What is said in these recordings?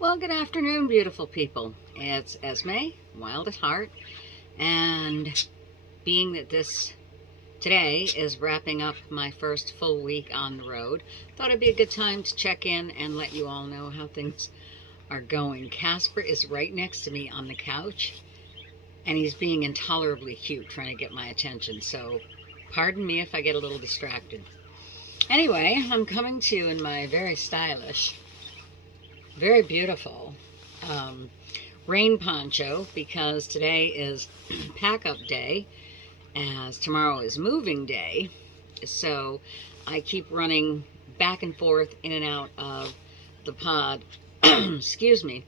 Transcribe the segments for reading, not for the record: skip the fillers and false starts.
Well, good afternoon, beautiful people. It's Esme, Wild at Heart, and being that this today is wrapping up my first full week on the road, thought it'd be a good time to check in and let you all know how things are going. Casper is right next to me on the couch, and he's being intolerably cute, trying to get my attention, so pardon me if I get a little distracted. Anyway, I'm coming to you in my very stylish, very beautiful um, rain poncho because today is pack up day, as tomorrow is moving day. So I keep running back and forth in and out of the pod, excuse me,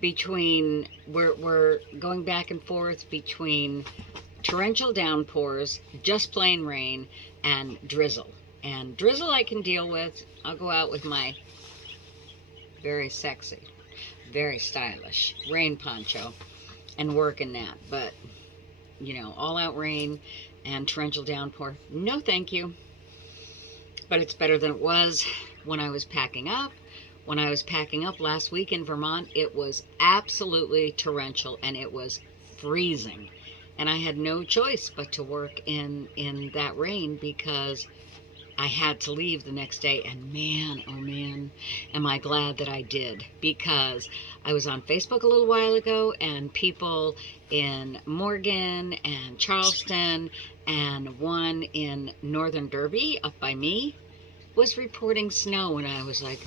between, we're going back and forth between torrential downpours, just plain rain, and drizzle. And drizzle I can deal with. I'll go out with my very sexy, very stylish rain poncho and work in that. But, all out rain and torrential downpour, no thank you. But it's better than it was when I was packing up. When I was packing up last week in Vermont, it was absolutely torrential and it was freezing. And I had no choice but to work in that rain because I had to leave the next day, and man, oh man, am I glad that I did, because I was on Facebook a little while ago, and people in Morgan and Charleston and one in Northern Derby up by me was reporting snow, and I was like,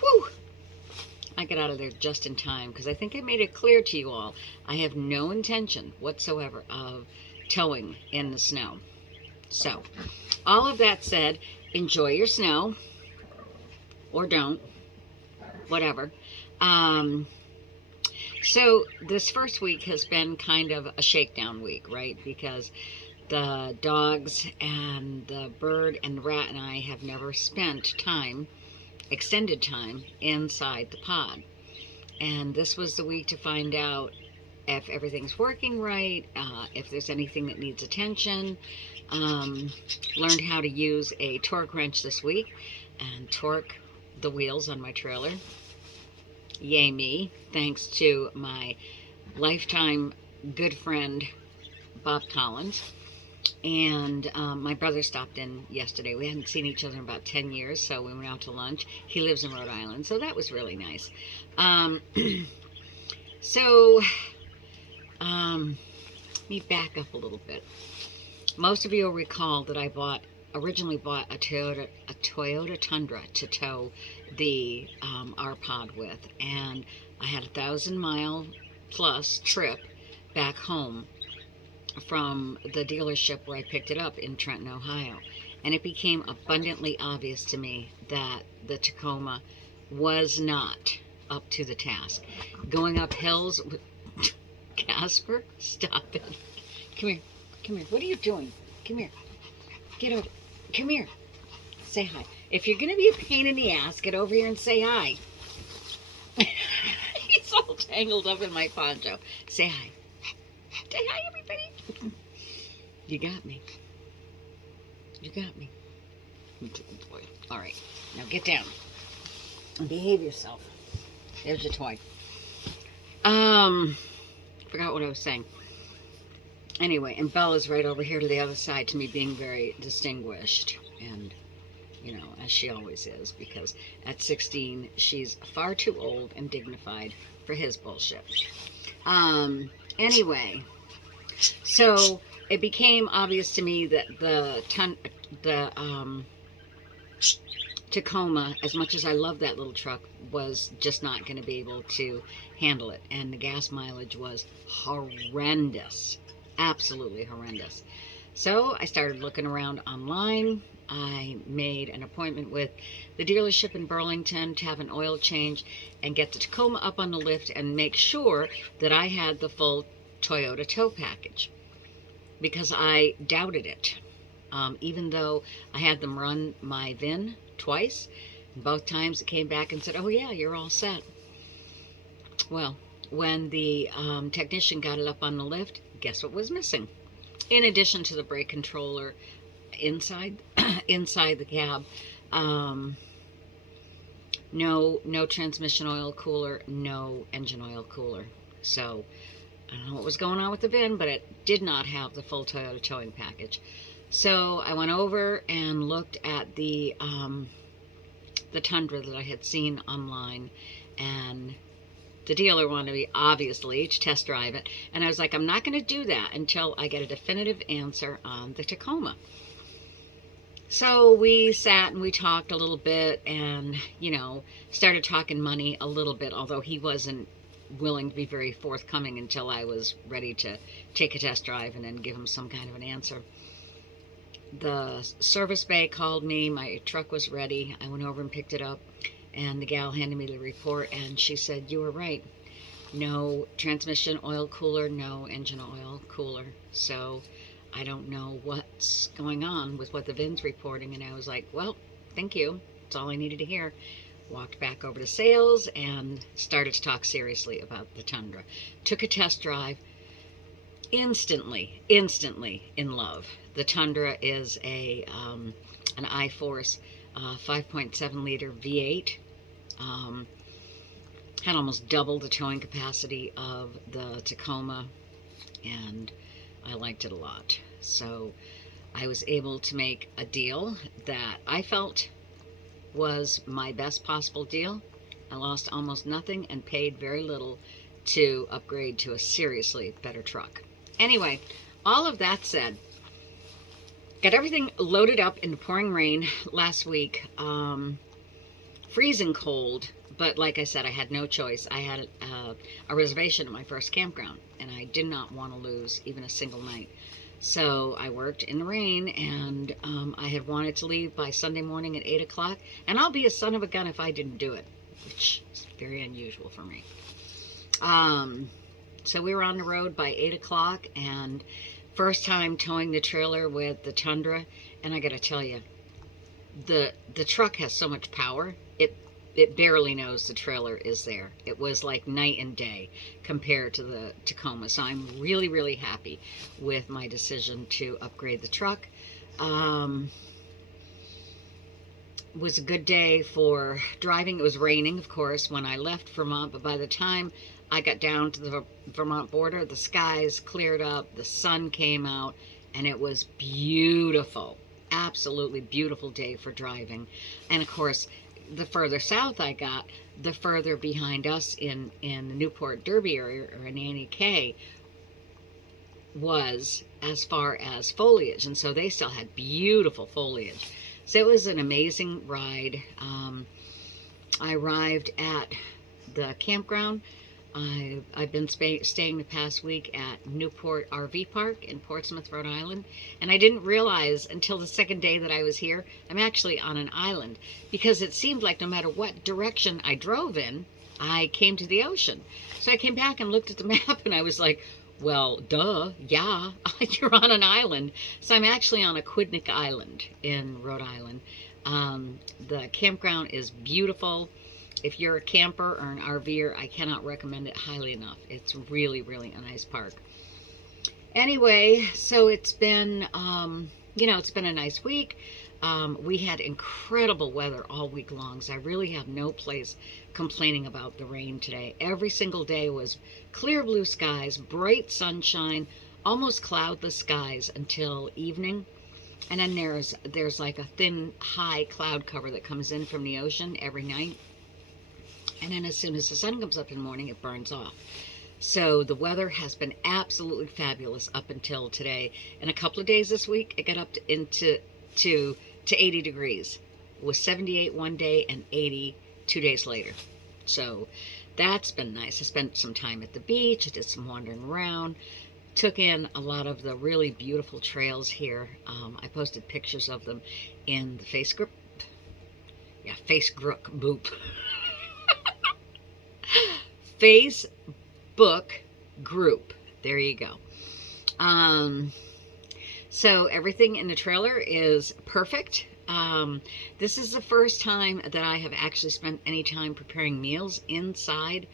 whew, I got out of there just in time, because I think I made it clear to you all, I have no intention whatsoever of towing in the snow. So, all of that said, enjoy your snow, or don't, whatever. Um, so this first week has been kind of a shakedown week, right? Because the dogs and the bird and the rat and I have never spent time, extended time, inside the pod. And this was the week to find out if everything's working right, if there's anything that needs attention. Learned how to use a torque wrench this week and torque the wheels on my trailer. Yay me, thanks to my lifetime good friend Bob Collins. And my brother stopped in yesterday. We hadn't seen each other in about 10 years, so we went out to lunch. He lives in Rhode Island, so that was really nice. So let me back up a little bit. Most of you will recall that I originally bought a Toyota Tundra to tow the our pod with, and I had a 1,000-mile plus trip back home from the dealership where I picked it up in Trenton, Ohio, and it became abundantly obvious to me that the Tacoma was not up to the task. Going up hills with Casper, stop it. Come here. Come here. What are you doing? Come here. Get over. Come here. Say hi. If you're going to be a pain in the ass, get over here and say hi. He's all tangled up in my poncho. Say hi. Say hi, everybody. You got me. You got me. Boy. All right. Now get down and behave yourself. There's your toy. Forgot what I was saying. Anyway, and Bella's right over here to the other side to me, being very distinguished, and, as she always is, because at 16, she's far too old and dignified for his bullshit. Anyway, so it became obvious to me that the Tacoma, as much as I love that little truck, was just not going to be able to handle it, and the gas mileage was horrendous. Absolutely horrendous. So I started looking around online. I made an appointment with the dealership in Burlington to have an oil change and get the Tacoma up on the lift and make sure that I had the full Toyota tow package, because I doubted it. Even though I had them run my VIN twice, both times it came back and said, oh yeah, you're all set. Well, when the technician got it up on the lift, guess what was missing? In addition to the brake controller inside inside the cab, no transmission oil cooler, no engine oil cooler. So I don't know what was going on with the VIN, but it did not have the full Toyota towing package. So I went over and looked at the Tundra that I had seen online, and the dealer wanted me, obviously, to test drive it. And I was like, I'm not going to do that until I get a definitive answer on the Tacoma. So we sat and we talked a little bit and, started talking money a little bit, although he wasn't willing to be very forthcoming until I was ready to take a test drive and then give him some kind of an answer. The service bay called me. My truck was ready. I went over and picked it up, and the gal handed me the report, and she said, you were right. No transmission oil cooler, no engine oil cooler. So I don't know what's going on with what the VIN's reporting. And I was like, well, thank you. That's all I needed to hear. Walked back over to sales and started to talk seriously about the Tundra. Took a test drive. Instantly in love. The Tundra is an iForce 5.7 liter V8. Had almost double the towing capacity of the Tacoma, and I liked it a lot. So I was able to make a deal that I felt was my best possible deal. I lost almost nothing and paid very little to upgrade to a seriously better truck. Anyway, all of that said, got everything loaded up in the pouring rain last week. Freezing cold, but like I said, I had no choice. I had a reservation at my first campground, and I did not want to lose even a single night. So I worked in the rain, and I had wanted to leave by Sunday morning at 8 o'clock, and I'll be a son of a gun if I didn't do it, which is very unusual for me. So we were on the road by 8 o'clock, and first time towing the trailer with the Tundra, and I gotta tell you, the truck has so much power, it barely knows the trailer is there. It was like night and day compared to the Tacoma. So I'm really, really happy with my decision to upgrade the truck. It was a good day for driving. It was raining, of course, when I left Vermont, but by the time I got down to the Vermont border, the skies cleared up, the sun came out, and it was beautiful. Absolutely beautiful day for driving. And of course, the further south I got, the further behind us in the Newport Derby area, or in Annie K, was as far as foliage. And so they still had beautiful foliage. So it was an amazing ride. I arrived at the campground. I've been staying the past week at Newport RV Park in Portsmouth, Rhode Island, and I didn't realize until the second day that I was here, I'm actually on an island, because it seemed like no matter what direction I drove in, I came to the ocean. So I came back and looked at the map, and I was like, well, duh, yeah, you're on an island. So I'm actually on Aquidneck Island in Rhode Island. The campground is beautiful. If you're a camper or an RVer, I cannot recommend it highly enough. It's really, really a nice park. Anyway, so it's been, it's been a nice week. We had incredible weather all week long, so I really have no place complaining about the rain today. Every single day was clear blue skies, bright sunshine, almost cloudless skies until evening. And then there's like a thin, high cloud cover that comes in from the ocean every night. And then as soon as the sun comes up in the morning, it burns off. So the weather has been absolutely fabulous up until today. In a couple of days this week, it got up to 80 degrees. It was 78 one day and 80 2 days later. So that's been nice. I spent some time at the beach. I did some wandering around. Took in a lot of the really beautiful trails here. I posted pictures of them in the Facebook group. There you go. So everything in the trailer is perfect. This is the first time that I have actually spent any time preparing meals inside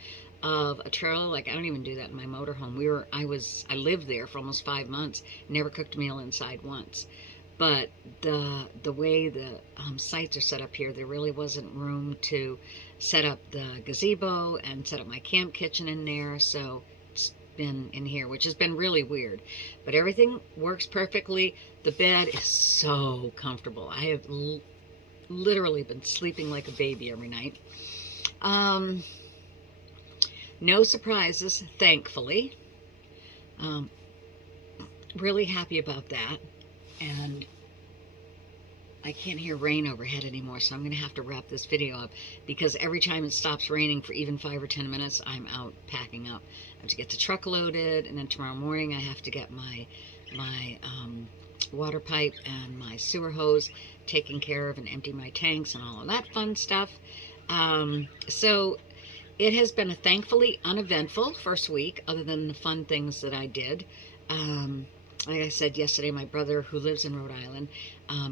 of a trailer. Like, I don't even do that in my motorhome. I lived there for almost 5 months, never cooked a meal inside once. but the way the sites are set up here, there really wasn't room to set up the gazebo and set up my camp kitchen in there, so it's been in here, which has been really weird. But everything works perfectly. The bed is so comfortable. I have literally been sleeping like a baby every night. No surprises, thankfully. Really happy about that. And I can't hear rain overhead anymore, so I'm going to have to wrap this video up, because every time it stops raining for even 5 or 10 minutes, I'm out packing up. I have to get the truck loaded, and then tomorrow morning I have to get my water pipe and my sewer hose taken care of and empty my tanks and all of that fun stuff. So it has been a thankfully uneventful first week, other than the fun things that I did. Like I said yesterday, my brother, who lives in Rhode Island,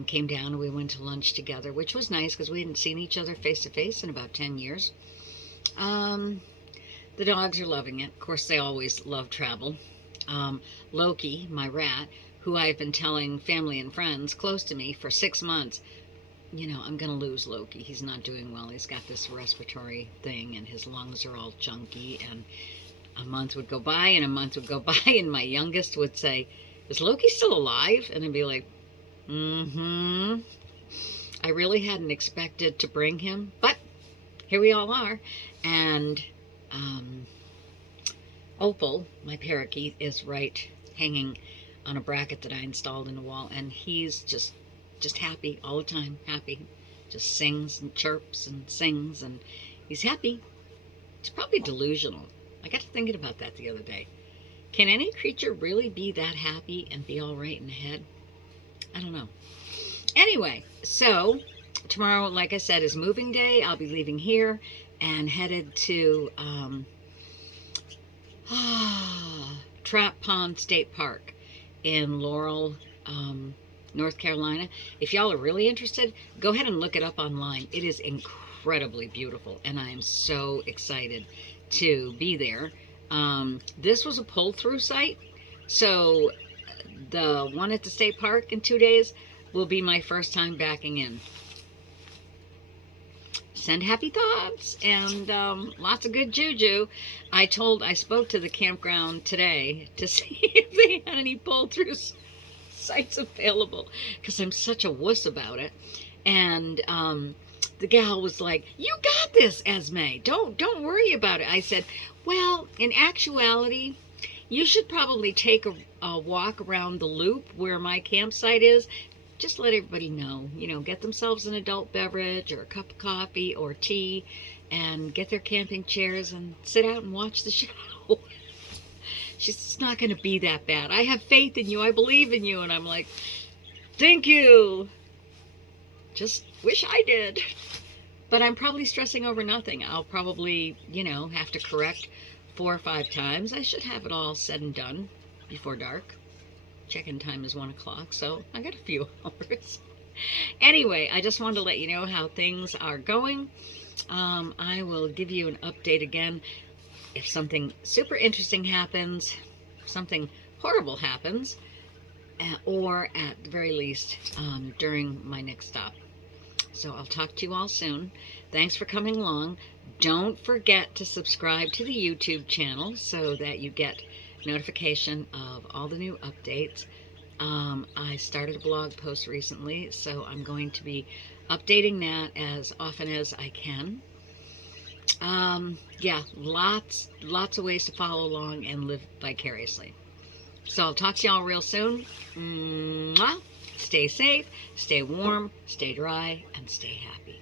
came down and we went to lunch together, which was nice because we hadn't seen each other face to face in about 10 years. The dogs are loving it. Of course, they always love travel. Loki, my rat, who I've been telling family and friends close to me for 6 months, you know, I'm going to lose Loki. He's not doing well. He's got this respiratory thing and his lungs are all chunky. And a month would go by and a month would go by, and my youngest would say, "Is Loki still alive?" And I'd be like, I really hadn't expected to bring him, but here we all are. And Opal, my parakeet, is right hanging on a bracket that I installed in the wall, and he's just happy all the time. Happy. Just sings and chirps and sings, and he's happy. He's probably delusional. I got to thinking about that the other day. Can any creature really be that happy and be all right in the head? I don't know. Anyway, so tomorrow, like I said, is moving day. I'll be leaving here and headed to Trap Pond State Park in Laurel, North Carolina. If y'all are really interested, go ahead and look it up online. It is incredibly beautiful, and I am so excited to be there. This was a pull-through site, so the one at the state park in 2 days will be my first time backing in. Send happy thoughts and lots of good juju. I spoke to the campground today to see if they had any pull-through sites available, because I'm such a wuss about it. And the gal was like, "You got this, Esme. Don't worry about it." I said, "Well, in actuality, you should probably take a walk around the loop where my campsite is. Just let everybody know, you know, get themselves an adult beverage or a cup of coffee or tea and get their camping chairs and sit out and watch the show." It's not going to be that bad. I have faith in you. I believe in you." And I'm like, "Thank you. Just wish I did." But I'm probably stressing over nothing. I'll probably, you know, have to correct 4 or 5 times. I should have it all said and done before dark. Check-in time is 1 o'clock, so I got a few hours. Anyway, I just wanted to let you know how things are going. I will give you an update again if something super interesting happens, something horrible happens, or at the very least during my next stop. So I'll talk to you all soon. Thanks for coming along. Don't forget to subscribe to the YouTube channel so that you get notification of all the new updates. I started a blog post recently, so I'm going to be updating that as often as I can. Yeah, lots of ways to follow along and live vicariously. So I'll talk to y'all real soon. Mwah. Stay safe, stay warm, stay dry, and stay happy.